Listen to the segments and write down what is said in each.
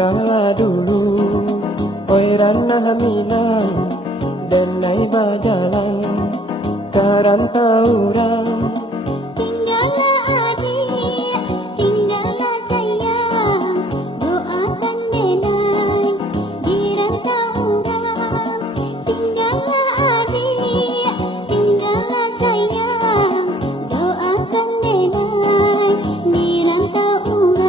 Singgahlah dulu, oi ranah Minang, denai bajalan, karantauran. Tinggallah adik, tinggallah sayang, doakan denai di rantau orang. Tinggallah adik, tinggallah sayang, doakan denai di rantau orang.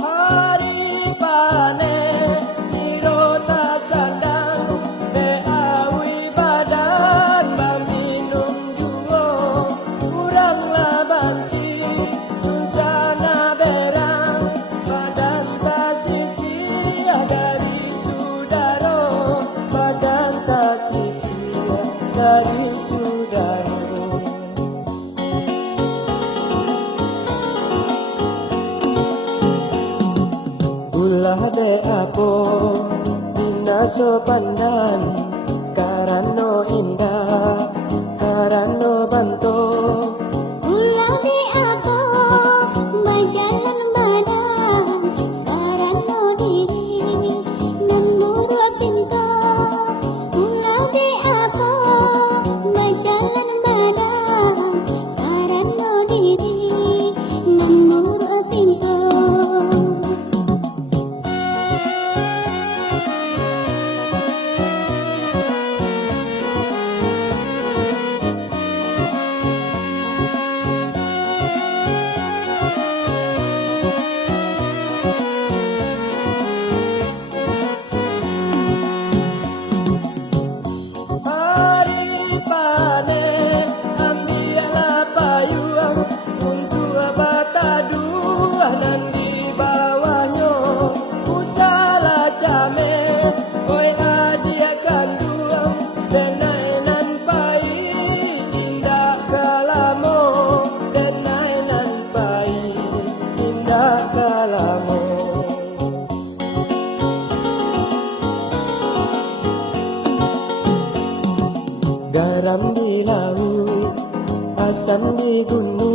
Hari panen dirota sandang, beawi badan minum duo, kuranglah banci susana berang, badan tak sisi dari sudaro, badan tak sisi dari sudaro. Ulah de apo dina sopandan, karano indah, karano banto. Ulah di apa berjalan badan, karena diri memburu pinta. Ulah di apa berjalan badan, karena diri memburu pinta. Hari panen ambillah payung untuk bataduan dan di bawahnya usalah jame, oi ajiakan duang denainan pai tindak kalamo, denainan pai tindak kalamo. Garam di laut, asam di gunung.